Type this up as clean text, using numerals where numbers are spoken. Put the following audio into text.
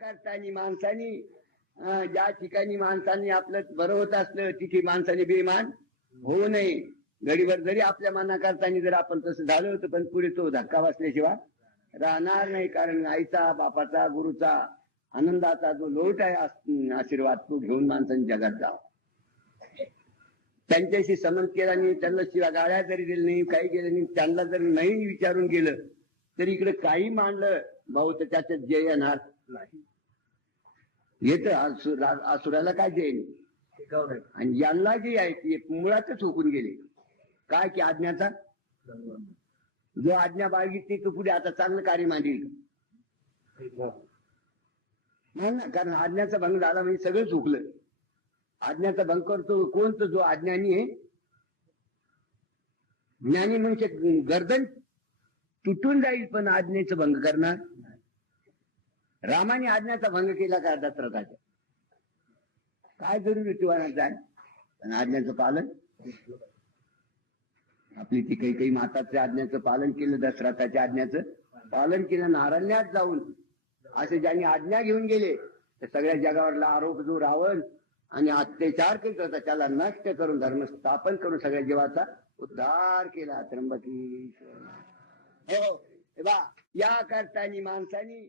करताना माणसानी ज्या ठिकाणी माणसांनी आपलं बरं होत असलं तिथे माणसाने बेईमान होऊ नये. गडीवर जरी आपल्या मनाकरतानी जर आपण तसं झालं होतं, पण पुढे तो धक्का बसल्याशिवाय राहणार नाही. कारण आईचा, बापाचा, गुरुचा, आनंदाचा जो लोट आहे आशीर्वाद तो घेऊन माणसाने जगात जावं. त्यांच्याशी संबंध केला नाही, त्यांना शिवाय गाड्या जरी दिल्या नाही, काही गेलं नाही, त्यांना जर नाही विचारून गेलं तरी इकडे काही मांडलं भाऊ तर त्याच्यात जय येणार नाही. येत असुराला काय जय नाही. आणि यांना जे आहे ते मुळातच हुकून गेले. काय की आज्ञाचा जो आज्ञा बाळगितली तो पुढे आता चांगलं कार्य मांडील. कारण आज्ञाचा भंग झाला म्हणजे सगळं चुकलं. आज्ञाचा भंग करतो कोण? तर जो अज्ञानी आहे. ज्ञानी म्हणजे गर्दन तुटून जाईल पण आज्ञेचा भंग करणार. रामाने आज्ञाचा भंग केला का दशरथाच्या? काय जरुरी ठेवणार जाय पण आज्ञाचं पालन. आपली ती काही माताच्या आज्ञाचं पालन केलं, दशरथाच्या आज्ञाचं पालन केलं. नारण्यात जाऊन असे ज्यांनी आज्ञा घेऊन गेले तर सगळ्या जगावरला आरोप जो रावण आणि अत्याचार करीत होता त्याला नष्ट करून धर्म स्थापन करून सगळ्या जीवाचा उद्धार केला. त्र्यंबकेश्वर. हो बा या करतानी माणसानी